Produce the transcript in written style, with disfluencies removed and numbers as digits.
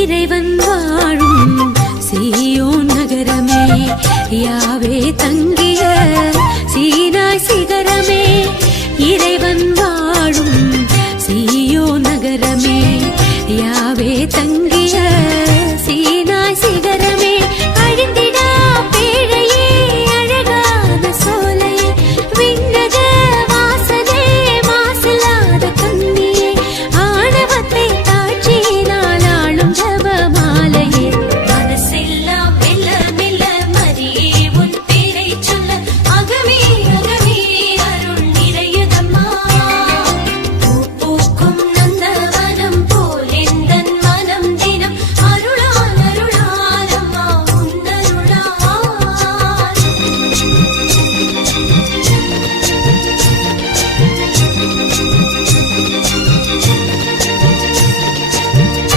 இறைவன் வாழும் சீயோன் நகரமே, யாவே தங்கிய சீனாய் சிகரமே. இறைவன் வாழும் சீயோன் நகரமே, யாவே தங்கிய